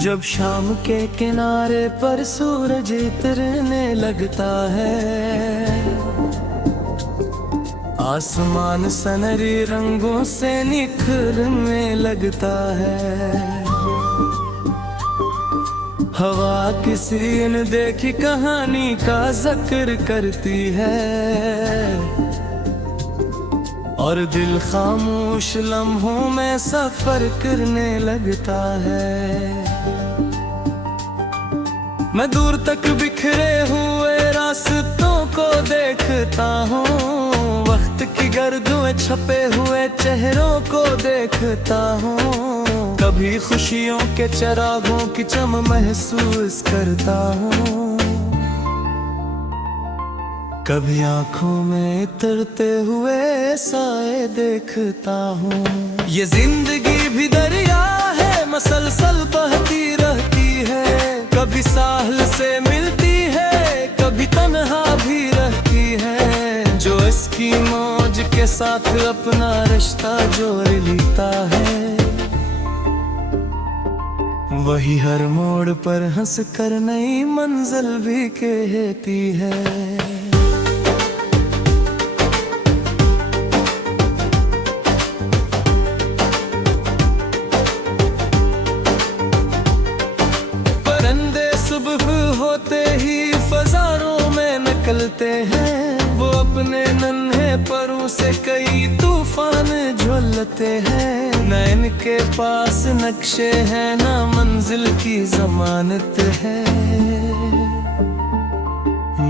जब शाम के किनारे पर सूरज उतरने लगता है, आसमान सनरी रंगों से निखरने लगता है। हवा किसी न देखी कहानी का जिक्र करती है, और दिल खामोश लम्हों में सफर करने लगता है। मैं दूर तक बिखरे हुए रास्तों को देखता हूँ, वक्त की गर्दों में छपे हुए चेहरों को देखता हूँ। कभी खुशियों के चिरागों की चमक महसूस करता हूँ, कभी आँखों में उतरते हुए साए देखता हूँ। ये जिंदगी भी दरिया है, मसलसल बहती रहती है, कभी साहिल से मिलती है, कभी तन्हा भी रहती है। जो इसकी मौज के साथ अपना रिश्ता जोड़ लेता है, वही हर मोड़ पर हंस कर नई मंजिल भी कहती है। होते ही फजारों में निकलते हैं, वो अपने नन्हे परों से कई तूफान झोलते हैं। न इनके पास नक्शे हैं, ना मंजिल की जमानत है,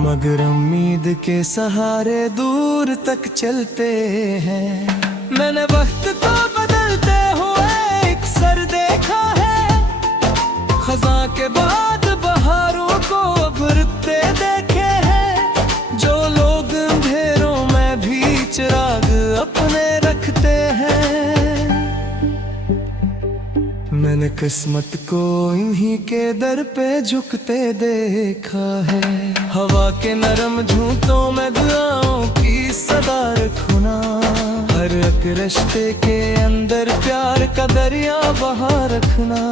मगर उम्मीद के सहारे दूर तक चलते हैं। मैंने वक्त को बदलते हुए एक सर देखा है, खजा के बाद बहारों को उभरते देखे हैं। जो लोग अंधेरों में भी चिराग अपने रखते हैं, मैंने किस्मत को इन्हीं के दर पे झुकते देखा है। हवा के नरम झूठों में दुआओं की सदा रखना, हर एक रिश्ते के अंदर प्यार का दरिया बहा रखना।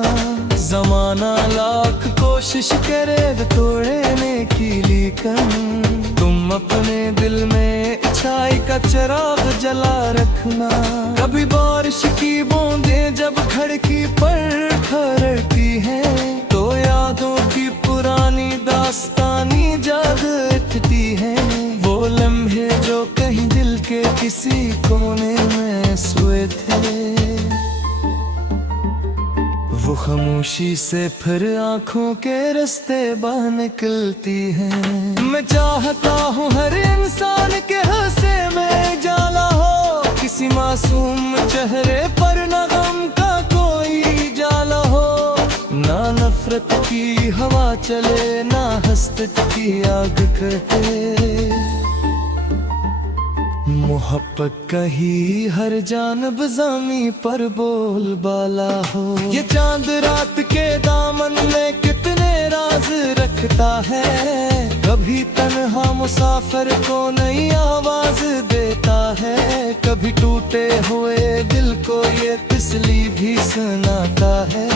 जमाना लाख कोशिश करे तोड़ने की, लेकिन तुम अपने दिल में अच्छाई का चिराग जला रखना। कभी बारिश की बूंदें जब खिड़की पर ठहरती हैं, तो यादों की पुरानी दास्तानी जाग उठती है। वो लम्हे जो कहीं दिल के किसी कोने में सोए थे, वो खामोशी से फिर आँखों के रास्ते बाहर निकलती हैं। मैं चाहता हूँ हर इंसान के हंसे में जाला हो, किसी मासूम चेहरे पर न गम का कोई जाला हो। ना नफरत की हवा चले, ना हसरत की आग कहे। मोहब्बत कही हर जानब ज़मीं पर बोलबाला हो। ये चांद रात के दामन में कितने राज रखता है, कभी तन्हा मुसाफिर को नई आवाज देता है। कभी टूटे हुए दिल को ये तसल्ली भी सुनाता है,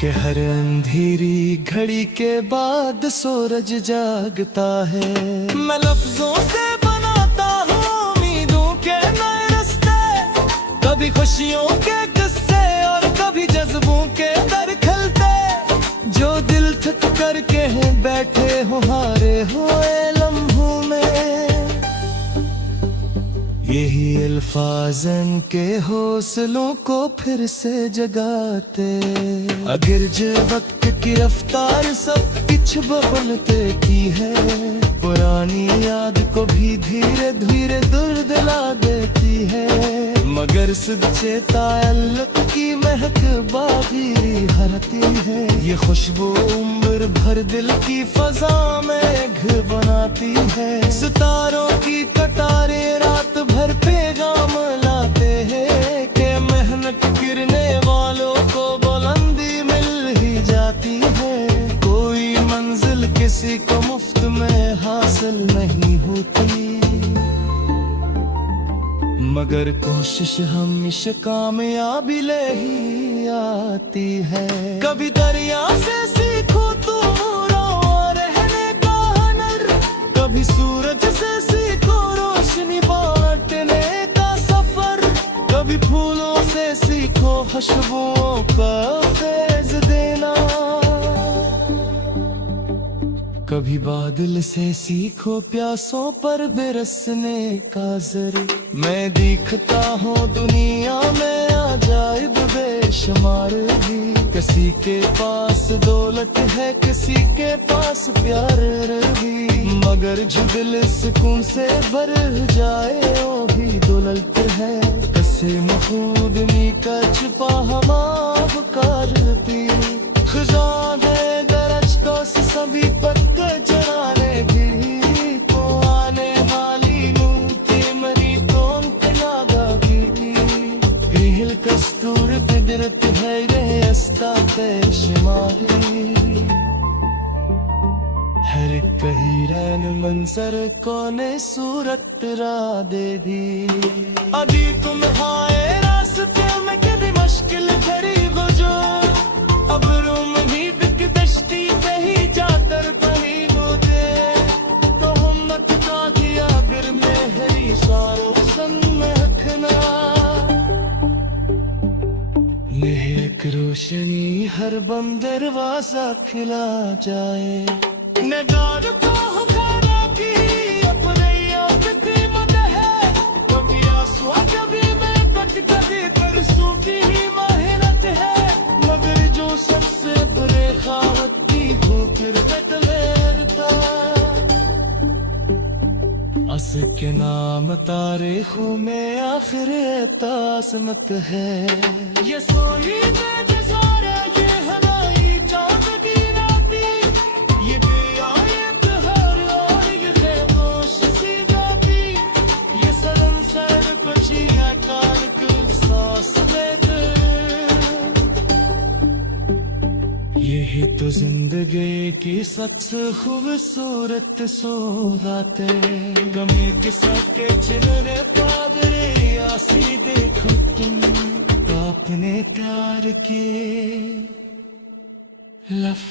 कि हर अंधेरी घड़ी के बाद सूरज जागता है। मैं लफ्जों से बनाता हूँ उम्मीदों के नए रास्ते, कभी खुशियों के किस्से और कभी जज्बों के दर खलते। जो दिल थक करके बैठे हो हारे हुए लम्हों में, यही अल्फाजन के हौसलों को फिर से जगाते। अगर जो वक्त की रफ्तार सब कुछ बदलते की है, पुरानी याद को भी धीरे धीरे दूर दिला देती है। मगर सच्चे ताल्लुक की महक बागी हरती है, ये खुशबू उम्र भर दिल की फजा में घर बनाती है। सितारों की कतारें रात भर पैगाम लाते हैं, कि मेहनत गिरने वालों को बुलंदी मिल ही जाती है। कोई मंजिल किसी को मुफ्त में हासिल नहीं होती, मगर कोशिश हमेशा कामयाबी ले ही आती है। कभी दरिया से सीखो तुम रहने का हुनर, कभी सूरज से सीखो रोशनी बांटने का सफर, कभी फूलों से सीखो खुशबुओं का फैज़ देना, कभी बादल से सीखो प्यासों पर बरसने का ज़र। मैं दिखता हूँ दुनिया में अजायब बेशुमार भी, किसी के पास दौलत है किसी के पास प्यार भी, मगर जो दिल सुकून से भर जाए वो भी दौलत है। कसे महूदनी का छुपा हमाब करती खुदा दे दरज तो सभी पक जराने भी तो आने वाली नूते मरी तोन तनागा भी हिल कस्तूर बिदरत है रे अस्ता पेशमाही हर कही रैन मंजर कोने सूरत रा दे भी अभी तुम हाय रास्ते में कभी मुश्किल भरी गुजर अब रूम ही बिक दश्ती पे ही जाकर बनी गुजे तो हिम्मत का दिया गिर में हरी सारों संग में रखना नेक रोशनी हर बम दरवाजा खिला जाए नगार को हकारा की अपने आप कीमत है कभी आंसू कभी बेपत कभी तरसों की ही मेहनत है मगर जो सबसे बुरे खावत की भूख लेरता अस के नाम तारीख में आखिर तासमत है ये सोई बेजारा ये हवाई चांद की राती ये बेआयत हर और ये खामोश सी जाती ये सरम सर पचिया काल की सांस लेकर यही तो जिंदगी की सच खूबसूरत सौगाते गमे के सबके चिरने पागले आसी देखो तुम तो अपने प्यार के लफ